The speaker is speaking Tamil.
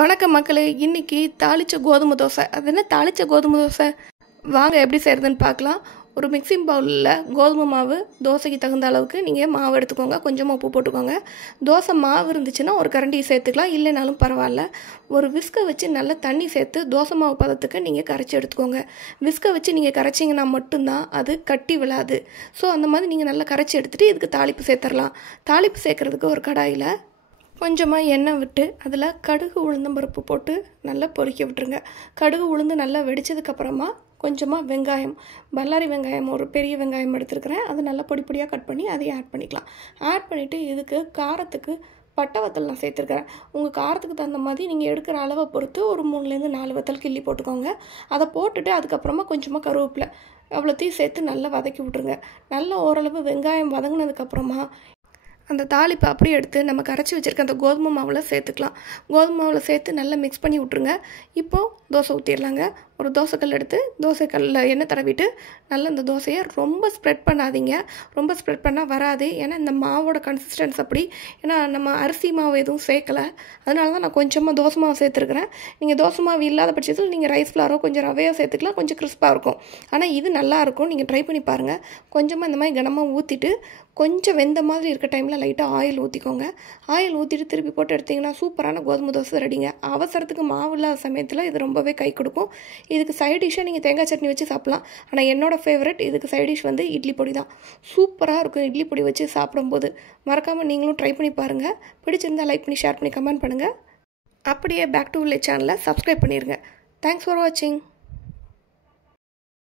வணக்கம் மக்களே. இன்னைக்கு தாளிச்ச கோதுமை தோசை. அது என்ன தாளிச்ச கோதுமை தோசை? வாங்க எப்படி செய்கிறதுன்னு பார்க்கலாம். ஒரு மிக்சிங் பவுலில் கோதுமை மாவு தோசைக்கு தகுந்த அளவுக்கு நீங்கள் மாவு எடுத்துக்கோங்க. கொஞ்சமாக உப்பு போட்டுக்கோங்க. தோசை மாவு இருந்துச்சுன்னா ஒரு கரண்டி சேர்த்துக்கலாம், இல்லைனாலும் பரவாயில்ல. ஒரு விஸ்கை வச்சு நல்லா தண்ணி சேர்த்து தோசை மாவு பதத்துக்கு நீங்கள் கரைச்சி எடுத்துக்கோங்க. விஸ்கை வச்சு நீங்கள் கரைச்சிங்கன்னா மட்டும்தான் அது கட்டி விழாது. ஸோ அந்த மாதிரி நீங்கள் நல்லா கரைச்சி எடுத்துகிட்டு இதுக்கு தாளிப்பு சேர்த்துடலாம். தாளிப்பு சேர்க்குறதுக்கு ஒரு கடாயில் கொஞ்சமாக எண்ணெய் விட்டு அதில் கடுகு உளுந்தம்பருப்பு போட்டு நல்லா பொரிக்க விட்டுருங்க. கடுகு உளுந்து நல்லா வெடித்ததுக்கப்புறமா கொஞ்சமாக வெங்காயம், பல்லாரி வெங்காயம் ஒரு பெரிய வெங்காயம் எடுத்துருக்கிறேன். அது நல்லா பொடி பொடியாக கட் பண்ணி அதையும் ஆட் பண்ணிக்கலாம். ஆட் பண்ணிவிட்டு இதுக்கு காரத்துக்கு பட்டை வத்தல் நான் சேர்த்துருக்கிறேன். உங்கள் காரத்துக்கு தகுந்த மாதிரி நீங்கள் எடுக்கிற அளவை பொறுத்து ஒரு 3-4 வத்தல் கிள்ளி போட்டுக்கோங்க. அதை போட்டுட்டு அதுக்கப்புறமா கொஞ்சமாக கருவேப்பிலை அவ்வளோத்தையும் சேர்த்து நல்லா வதக்கி விட்ருங்க. நல்லா ஓரளவு வெங்காயம் வதங்கினதுக்கப்புறமா அந்த தாளிப்பை அப்படியே எடுத்து நம்ம கரைச்சி வச்சுருக்க அந்த கோதுமை மாவில் சேர்த்துக்கலாம். கோதுமை மாவில் சேர்த்து நல்லா மிக்ஸ் பண்ணி விட்ருங்க. இப்போது தோசை ஊற்றிடலாங்க. ஒரு தோசைக்கல் எடுத்து தோசைக்கல்லில் எண்ணெய் தடவிட்டு நல்லா இந்த தோசையை ரொம்ப ஸ்ப்ரெட் பண்ணாதீங்க. ரொம்ப ஸ்ப்ரெட் பண்ணால் வராது. ஏன்னா இந்த மாவோட கன்சிஸ்டன்ஸ் அப்படி. ஏன்னா நம்ம அரிசி மாவு எதுவும் சேர்க்கலை, அதனால தான் நான் கொஞ்சமாக தோசை மாவு சேர்த்துருக்குறேன். நீங்கள் தோசை மாவு இல்லாத பட்சத்தில் நீங்கள் ரைஸ் ஃப்ளாரோ கொஞ்சம் ரவையோ சேர்த்துக்கலாம். கொஞ்சம் கிறிஸ்பாக இருக்கும். ஆனால் இது நல்லாயிருக்கும், நீங்கள் ட்ரை பண்ணி பாருங்கள். கொஞ்சமாக இந்த மாதிரி கனமாக ஊற்றிட்டு கொஞ்சம் வெந்த மாதிரி இருக்க டைமில் லைட்டாக ஆயில் ஊற்றிக்கோங்க. ஆயில் ஊற்றிட்டு திருப்பி போட்டு எடுத்திங்கன்னா சூப்பரான கோதுமை தோசை ரெடிங்க. அவசரத்துக்கு மாவு இல்லாத சமயத்தில் இது ரொம்பவே கை கொடுக்கும். இதுக்கு சைட் டிஷ்ஷாக நீங்கள் தேங்காய் சட்னி வச்சு சாப்பிட்லாம். ஆனால் என்னோடய ஃபேவரட் இதுக்கு சைட் டிஷ் வந்து இட்லி பொடி தான். சூப்பராக இருக்கும் இட்லி பொடி வச்சு சாப்பிடும்போது. மறக்காமல் நீங்களும் ட்ரை பண்ணி பாருங்கள். பிடிச்சிருந்தால் லைக் பண்ணி ஷேர் பண்ணி கமெண்ட் பண்ணுங்கள். அப்படியே பேக் டு வில்லேஜ் சேனலை சப்ஸ்கிரைப் பண்ணிடுங்க. தேங்க்ஸ் ஃபார் வாட்சிங்.